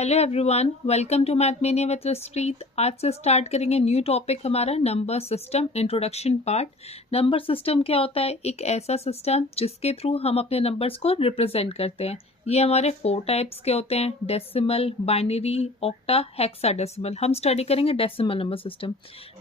Hello everyone, welcome to Math Mania with Raspreet. आज से start करेंगे न्यू टॉपिक हमारा number system introduction part. Number system क्या होता है? एक ऐसा सिस्टम जिसके थ्रू हम अपने नंबर्स को रिप्रेजेंट करते हैं। ये हमारे 4 टाइप्स के होते हैं: डेसिमल, बाइनरी, ऑक्टा, हेक्साडेसिमल। हम स्टडी करेंगे decimal number system.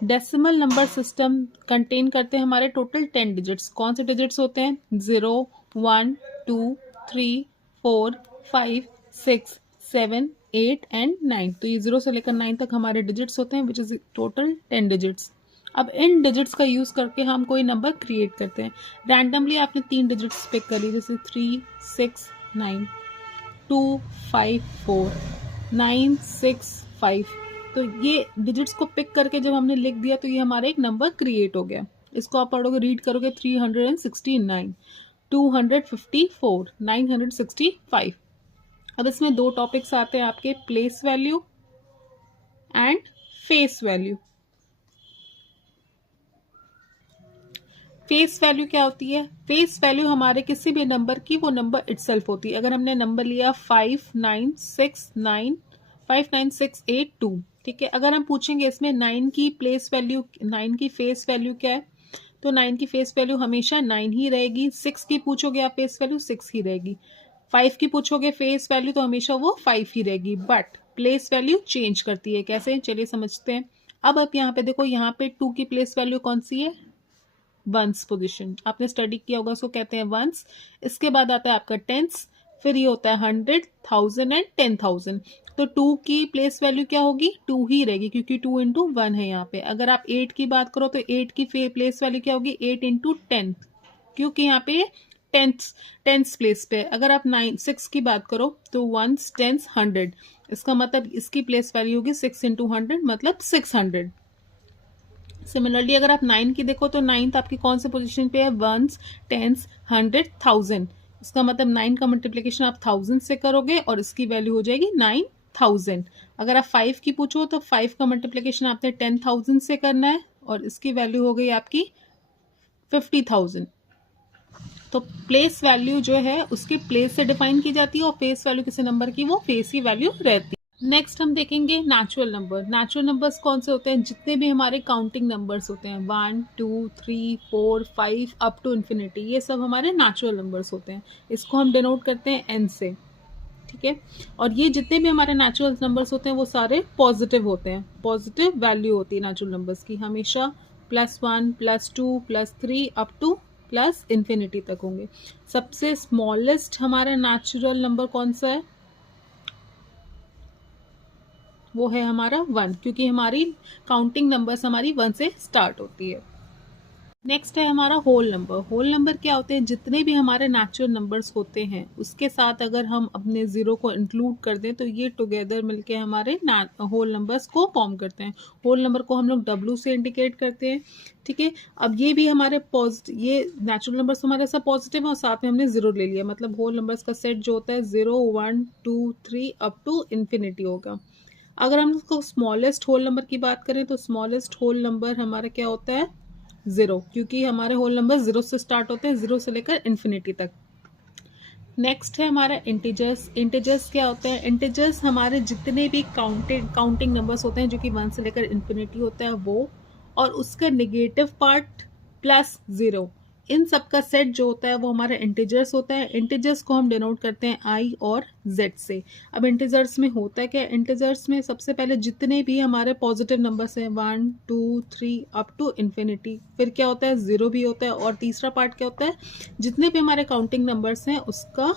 Decimal number system contain करते हैं हमारे टोटल 10 डिजिट्स। कौन से डिजिट्स होते हैं? 0, 1, 2, 3, 4, 5, 6, 7, 8 एंड 9। तो ये 0 से लेकर 9 तक हमारे डिजिट्स होते हैं, विच इज टोटल 10 डिजिट्स। अब इन डिजिट्स का यूज करके हम कोई नंबर क्रिएट करते हैं। रैंडमली आपने 3 डिजिट्स पिक कर ली, जैसे 3, 6, 9, 2, 5, 4, 9, 6, 5। तो ये डिजिट्स को पिक करके जब हमने लिख दिया तो ये हमारा एक नंबर क्रिएट हो गया। इसको आप पढ़ोगे, रीड करोगे: 369, 254, 965। अब इसमें 2 टॉपिक्स आते हैं आपके, place value and face value. Face value क्या होती है? फेस वैल्यू हमारे किसी भी नंबर की वो नंबर इटसेल्फ होती है। अगर हमने नंबर लिया 59682, ठीक है, अगर हम पूछेंगे इसमें 9 की प्लेस वैल्यू, 9 की फेस वैल्यू क्या है, तो 9 की फेस वैल्यू हमेशा 9 ही रहेगी। 6 की पूछोगे आप फेस वैल्यू, 6 ही रहेगी। 5 की पूछोगे फेस वैल्यू तो हमेशा वो 5 ही रहेगी। बट प्लेस वैल्यू चेंज करती है। कैसे? चलिए समझते हैं। अब आप यहाँ पे देखो, यहाँ पे 2 की प्लेस वैल्यू कौन सी है? Once position. आपने स्टडी किया होगा, उसको कहते हैं वंस। इसके बाद आता है आपका टेंस, फिर ये होता है 100, 1000 एंड 10,000। तो 2 की प्लेस वैल्यू क्या होगी? 2 ही रहेगी, क्योंकि 2 इंटू 1 है यहाँ पे। अगर आप 8 की बात करो तो 8 की प्लेस वैल्यू क्या होगी? 8 इंटू 10, क्योंकि यहाँ पे टेंस प्लेस पे। अगर आप 6 की बात करो तो 1, 10, 100। इसका मतलब इसकी प्लेस वैल्यू होगी 6 इंटू 100, मतलब 600। सिमिलरली अगर आप 9 की देखो तो 9th आपकी कौन से पोजीशन पे है? 1, 10, 100, 1000। इसका मतलब 9 का मल्टीप्लीकेशन आप 1000 से करोगे और इसकी वैल्यू हो जाएगी 9000। अगर आप 5 की पूछो तो 5 का मल्टीप्लीकेशन आपने 10,000 से करना है और इसकी वैल्यू हो गई आपकी 50,000। तो प्लेस वैल्यू जो है उसकी प्लेस से डिफाइन की जाती है और फेस वैल्यू किसी नंबर की वो फेस ही वैल्यू रहती है। नेक्स्ट हम देखेंगे नेचुरल नंबर। नेचुरल नंबर्स कौन से होते हैं? जितने भी हमारे काउंटिंग नंबर्स होते हैं, 1, 2, 3, 4, 5 अप टू इन्फिनिटी, ये सब हमारे नेचुरल नंबर्स होते हैं। इसको हम डिनोट करते हैं n से, ठीक है। और ये जितने भी हमारे नेचुरल नंबर्स होते हैं वो सारे पॉजिटिव होते हैं। पॉजिटिव वैल्यू होती है नेचुरल नंबर्स की, हमेशा +1, +2, +3 अप टू प्लस इन्फिनिटी तक होंगे। सबसे स्मॉलेस्ट हमारा नेचुरल नंबर कौन सा है? वो है हमारा 1, क्योंकि हमारी काउंटिंग नंबर्स हमारी 1 से स्टार्ट होती है। नेक्स्ट है हमारा होल नंबर। होल नंबर क्या होते हैं? जितने भी हमारे नेचुरल नंबर्स होते हैं उसके साथ अगर हम अपने 0 को इंक्लूड कर दें तो ये टुगेदर मिलके हमारे होल नंबर्स को फॉर्म करते हैं। होल नंबर को हम लोग W से इंडिकेट करते हैं, ठीक है। अब ये भी हमारे ये नेचुरल नंबर्स हमारे साथ पॉजिटिव है और साथ में हमने 0 ले लिया, मतलब होल नंबर्स का सेट जो होता है 0, 1, 2, 3 अप टू इन्फिनिटी होगा। अगर हम उसको स्मॉलेस्ट होल नंबर की बात करें तो स्मॉलेस्ट होल नंबर हमारा क्या होता है? 0, क्योंकि हमारे होल नंबर 0 से स्टार्ट होते हैं, 0 से लेकर इन्फिनिटी तक। नेक्स्ट है हमारा इंटीजर्स। इंटीजर्स क्या होते हैं? इंटीजर्स हमारे जितने भी काउंटिंग नंबर्स होते हैं जो कि 1 से लेकर इन्फिनिटी होता है वो, और उसका नेगेटिव पार्ट +0, इन सब का सेट जो होता है वो हमारा इंटीजर्स होता है। इंटीजर्स को हम डिनोट करते हैं I और Z से। अब इंटीजर्स में होता है क्या? इंटीजर्स में सबसे पहले जितने भी हमारे पॉजिटिव नंबर्स हैं 1, 2, 3 अप टू इन्फिनिटी, फिर क्या होता है? 0 भी होता है। और तीसरा पार्ट क्या होता है? जितने भी हमारे काउंटिंग नंबर्स हैं उसका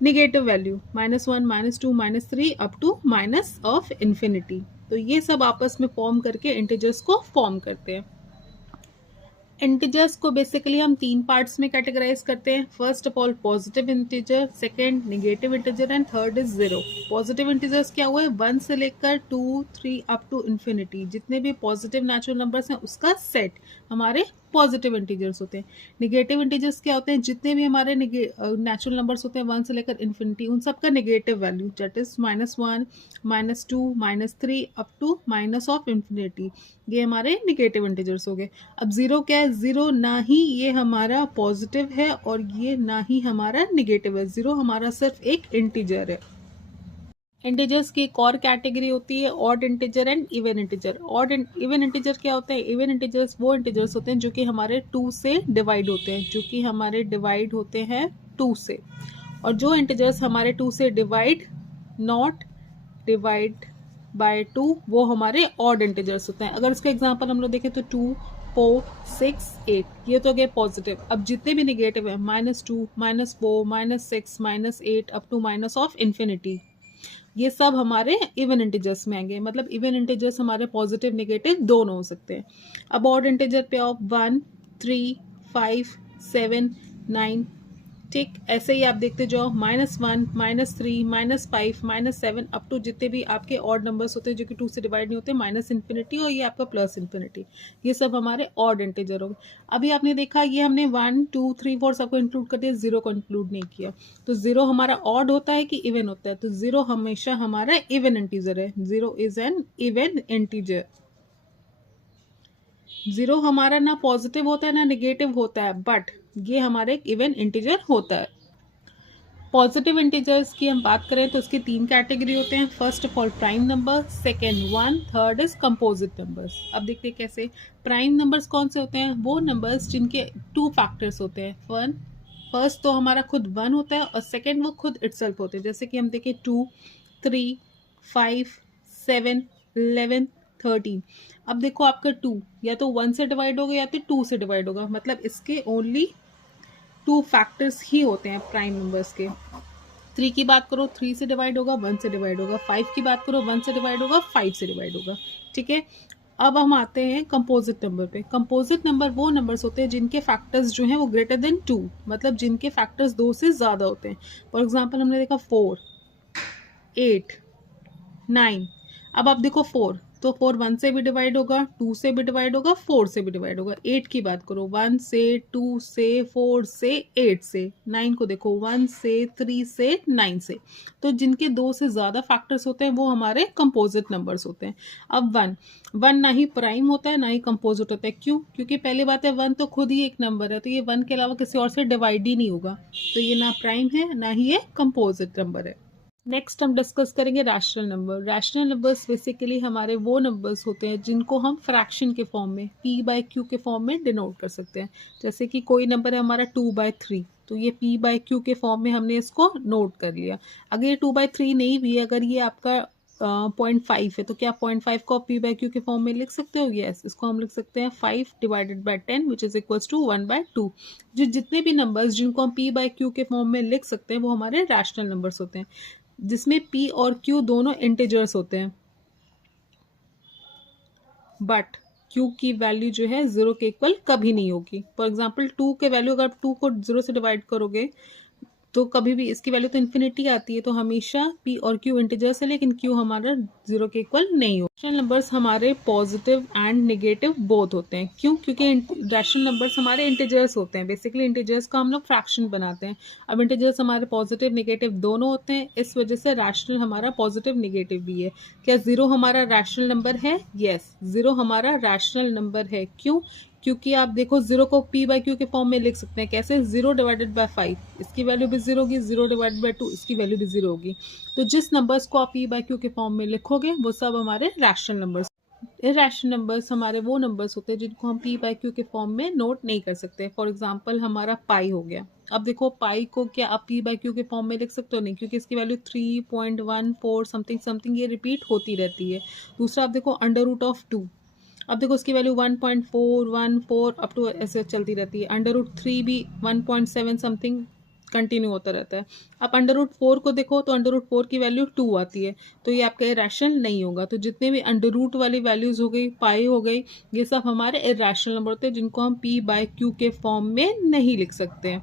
negative value -1, -2, -3 up to minus of infinity. तो ये सब आपस में फॉर्म करके इंटीजर्स को फॉर्म करते हैं। इंटीजर्स को बेसिकली हम 3 पार्ट्स में कैटेगराइज करते हैं। First of all positive integer, second negative integer and third is 0। Positive integers क्या हुआ है? 1 से लेकर 2, 3 अप टू इन्फिनिटी, जितने भी पॉजिटिव नेचुरल नंबर्स हैं उसका सेट हमारे पॉजिटिव इंटीजर्स होते हैं। नेगेटिव इंटीजर्स क्या होते हैं? जितने भी हमारे नेचुरल नंबर्स होते हैं 1 से लेकर इन्फिनिटी, उन सब का negative value, that is -1, -2, -3 up to minus of infinity, ये हमारे नेगेटिव इंटीजर्स हो गए। अब 0 क्या है? 0 ना ही ये हमारा पॉजिटिव है और ये ना ही हमारा नेगेटिव है। 0 हमारा सिर्फ एक इंटीजर है। इंटीजर्स की एक और कैटेगरी होती है odd integer and even integer. Odd and even integer क्या होते हैं? इवन इंटीजर्स वो इंटीजर्स होते हैं जो कि हमारे 2 से डिवाइड होते हैं, जो कि हमारे डिवाइड होते हैं 2 से। और जो इंटीजर्स हमारे 2 से डिवाइड नॉट डिवाइड बाय 2 वो हमारे ऑड इंटीजर्स होते हैं। अगर इसका एग्जांपल हम लोग देखें तो 2 4 6 8 ये तो गए पॉजिटिव। अब जितने भी निगेटिव है -2 -4 -6 -8 up to minus of infinity, ये सब हमारे इवन इंटीजर्स में आएंगे। मतलब इवन इंटीजर्स हमारे पॉजिटिव नेगेटिव दोनों हो सकते हैं। अब ऑड इंटीजर पे ऑफ 1 3 5 7 9, ठीक ऐसे ही आप देखते जाओ -1 -3 -5 -7 अप टू जितने भी आपके ऑड नंबर्स होते हैं जो कि 2 से डिवाइड नहीं होते, माइनस इन्फिनिटी और ये आपका प्लस इन्फिनिटी, ये सब हमारे ऑड इंटीजर हो गए। अभी आपने देखा ये हमने 1 2 3 4 सबको इंक्लूड कर दिया, 0 को इंक्लूड नहीं किया। तो 0 हमारा ऑड होता है कि इवन होता है? तो 0 हमेशा हमारा इवन इंटीजर है। 0 इज एन इवन इंटीजर। 0 हमारा ना पॉजिटिव होता है ना नेगेटिव होता है, बट ये हमारे एक इवन इंटीजर होता है। पॉजिटिव इंटीजर्स की हम बात करें तो इसकी 3 कैटेगरी होते हैं। First of all prime number, second 1, third is composite numbers. अब देखते हैं कैसे। प्राइम नंबर्स कौन से होते हैं? वो नंबर्स जिनके 2 फैक्टर्स होते हैं। फर्स्ट तो हमारा खुद 1 होता है और सेकेंड वो खुद इटसेल्फ होते हैं। जैसे कि हम देखें 2 3 5 7 11 13। अब देखो आपका 2 या तो 1 से डिवाइड होगा या तो 2 से डिवाइड होगा, मतलब इसके ओनली 2 फैक्टर्स ही होते हैं प्राइम नंबर्स के। 3 की बात करो 3 से डिवाइड होगा, 1 से डिवाइड होगा। 5 की बात करो 1 से डिवाइड होगा, 5 से डिवाइड होगा। ठीक है, अब हम आते हैं कंपोजिट नंबर पे। कंपोजिट नंबर वो नंबर्स होते हैं जिनके फैक्टर्स जो हैं वो ग्रेटर देन 2, मतलब जिनके फैक्टर्स 2 से ज़्यादा होते हैं। फॉर एग्जाम्पल हमने देखा 4 8 9। अब आप देखो 4 तो 4 1 से भी डिवाइड होगा, 2 से भी डिवाइड होगा, 4 से भी डिवाइड होगा। 8 की बात करो 1 से 2 से 4 से 8 से। 9 को देखो 1 से 3 से 9 से। तो जिनके 2 से ज़्यादा फैक्टर्स होते हैं वो हमारे कंपोजिट नंबर्स होते हैं। अब 1 ना ही प्राइम होता है ना ही कंपोजिट होता है। क्यों? क्योंकि पहली बात है 1 तो खुद ही एक नंबर है, तो ये 1 के अलावा किसी और से डिवाइड ही नहीं होगा, तो ये ना प्राइम है ना ही ये कंपोजिट नंबर है। नेक्स्ट हम डिस्कस करेंगे rational number. Rational numbers basically हमारे वो नंबर्स होते हैं जिनको हम फ्रैक्शन के फॉर्म में p/q के फॉर्म में डिनोट कर सकते हैं। जैसे कि कोई नंबर है हमारा 2/3, तो ये p/q के फॉर्म में हमने इसको नोट कर लिया। अगर ये 2/3 नहीं भी है, अगर ये आपका 0.5 है, तो क्या 0.5 को आप p/q के फॉर्म में लिख सकते हो? यस, इसको हम लिख सकते हैं 5 divided by 10 which is equals to 1/2। जो जितने भी नंबर्स जिनको हम p/q के फॉर्म में लिख सकते हैं वो हमारे रैशनल नंबर्स होते हैं, जिसमें p और q दोनों इंटीजर्स होते हैं, बट q की वैल्यू जो है 0 के इक्वल कभी नहीं होगी। फॉर एग्जाम्पल 2 के वैल्यू अगर 2 को 0 से डिवाइड करोगे तो कभी भी इसकी वैल्यू तो इन्फिनिटी आती है, तो हमेशा p और q इंटीजर्स है लेकिन q हमारा 0 के इक्वल नहीं हो। रैशनल नंबर्स हमारे पॉजिटिव एंड नेगेटिव बोथ होते हैं। क्यों? क्योंकि रैशनल नंबर्स हमारे इंटीजर्स होते हैं। बेसिकली इंटीजर्स का हम लोग फ्रैक्शन बनाते हैं। अब इंटीजर्स हमारे पॉजिटिव नेगेटिव दोनों होते हैं, इस वजह से रैशनल हमारा पॉजिटिव नेगेटिव भी है। क्या 0 हमारा रैशनल नंबर है? यस, 0 हमारा रैशनल नंबर है। क्यों? क्योंकि आप देखो 0 को p/q के फॉर्म में लिख सकते हैं। कैसे? 0 डिवाइडेड बाय 5, इसकी वैल्यू भी 0 होगी। 0 डिवाइडेड बाय 2, इसकी वैल्यू भी 0 होगी। तो जिस नंबर्स को आप p/q के फॉर्म में लिखोगे वो सब हमारे रैशनल नंबर्स। इरैशनल नंबर्स हमारे वो नंबर्स होते हैं जिनको हम p/q के फॉर्म में नोट नहीं कर सकते। फॉर एग्जांपल हमारा पाई हो गया। अब देखो पाई को क्या आप p/q के फॉर्म में लिख सकते हो? नहीं, क्योंकि इसकी वैल्यू 3.14 समथिंग समथिंग ये रिपीट होती रहती है। दूसरा आप देखो अंडर रूट ऑफ 2, अब देखो इसकी वैल्यू 1.414 अप टू ऐसे चलती रहती है। अंडर रूट 3 भी 1.7 समथिंग कंटिन्यू होता रहता है। अब अंडर रूट 4 को देखो तो अंडर रूट 4 की वैल्यू 2 आती है, तो ये आपका इरैशनल नहीं होगा। तो जितने भी अंडर रूट वाली वैल्यूज हो गई, पाई हो गई, ये सब हमारे इरैशनल नंबर होते हैं जिनको हम p/q के फॉर्म में नहीं लिख सकते हैं।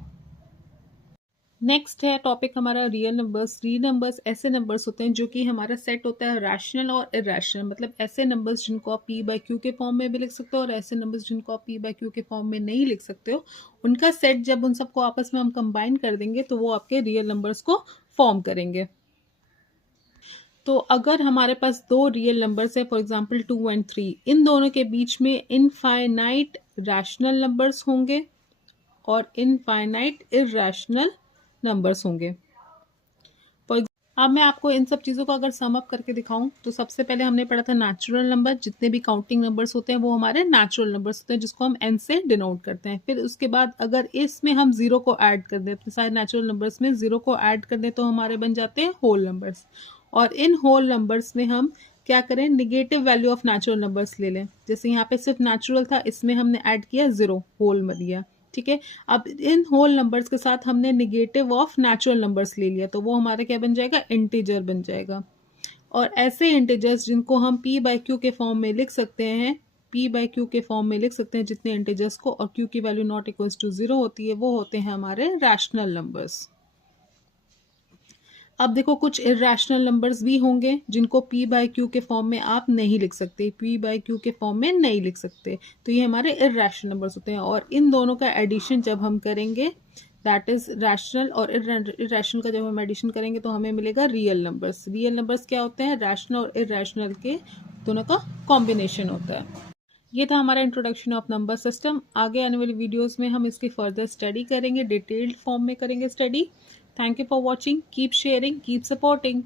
नेक्स्ट है टॉपिक हमारा रियल नंबर्स। रियल नंबर्स ऐसे नंबर्स होते हैं जो कि हमारा सेट होता है रैशनल और इरैशनल, मतलब ऐसे नंबर्स जिनको आप p/q के फॉर्म में भी लिख सकते हो और ऐसे नंबर्स जिनको आप p/q के फॉर्म में नहीं लिख सकते हो। उनका सेट जब उन सबको आपस में हम कंबाइन कर देंगे तो वो आपके रियल नंबर्स को फॉर्म करेंगे। तो अगर हमारे पास दो रियल नंबर्स है, फॉर एग्जाम्पल 2 एंड 3, इन दोनों के बीच में इनफाइनाइट रैशनल नंबर्स होंगे और इनफाइनाइट इरैशनल नंबर्स होंगे। अब मैं आपको इन सब चीज़ों को अगर सम अप करके दिखाऊं तो सबसे पहले हमने पढ़ा था नेचुरल नंबर, जितने भी काउंटिंग नंबर्स होते हैं वो हमारे नेचुरल नंबर्स होते हैं जिसको हम n से डिनोट करते हैं। फिर उसके बाद अगर इसमें हम जीरो को ऐड कर दें, अपने सारे नेचुरल नंबर्स में जीरो को ऐड कर दें तो हमारे बन जाते हैं होल नंबर्स। और इन होल नंबर्स में हम क्या करें, negative value of natural numbers ले लें। जैसे यहाँ पे सिर्फ नेचुरल था, इसमें हमने ऐड किया जीरो, होल में दिया, ठीक है। अब इन होल नंबर्स के साथ हमने निगेटिव ऑफ नेचुरल नंबर्स ले लिया तो वो हमारा क्या बन जाएगा, इंटीजर बन जाएगा। और ऐसे इंटीजर्स जिनको हम p बाई क्यू के फॉर्म में लिख सकते हैं, p बाई क्यू के फॉर्म में लिख सकते हैं जितने इंटीजर्स को, और q की value not equals to zero होती है, वो होते हैं हमारे रैशनल नंबर्स। अब देखो कुछ इरेशनल नंबर्स भी होंगे जिनको p बाई क्यू के फॉर्म में आप नहीं लिख सकते, p बाई क्यू के फॉर्म में नहीं लिख सकते, तो ये हमारे इरेशनल नंबर्स होते हैं। और इन दोनों का एडिशन जब हम करेंगे, दैट इज रैशनल और इरेशनल का जब हम एडिशन करेंगे तो हमें मिलेगा रियल नंबर्स। रियल नंबर्स क्या होते हैं, रैशनल और इरेशनल के दोनों का कॉम्बिनेशन होता है। ये था हमारा इंट्रोडक्शन ऑफ नंबर सिस्टम। आगे आने वाली वीडियोस में हम इसकी फर्दर स्टडी करेंगे, डिटेल्ड फॉर्म में करेंगे study. Thank you for watching, keep sharing, keep supporting.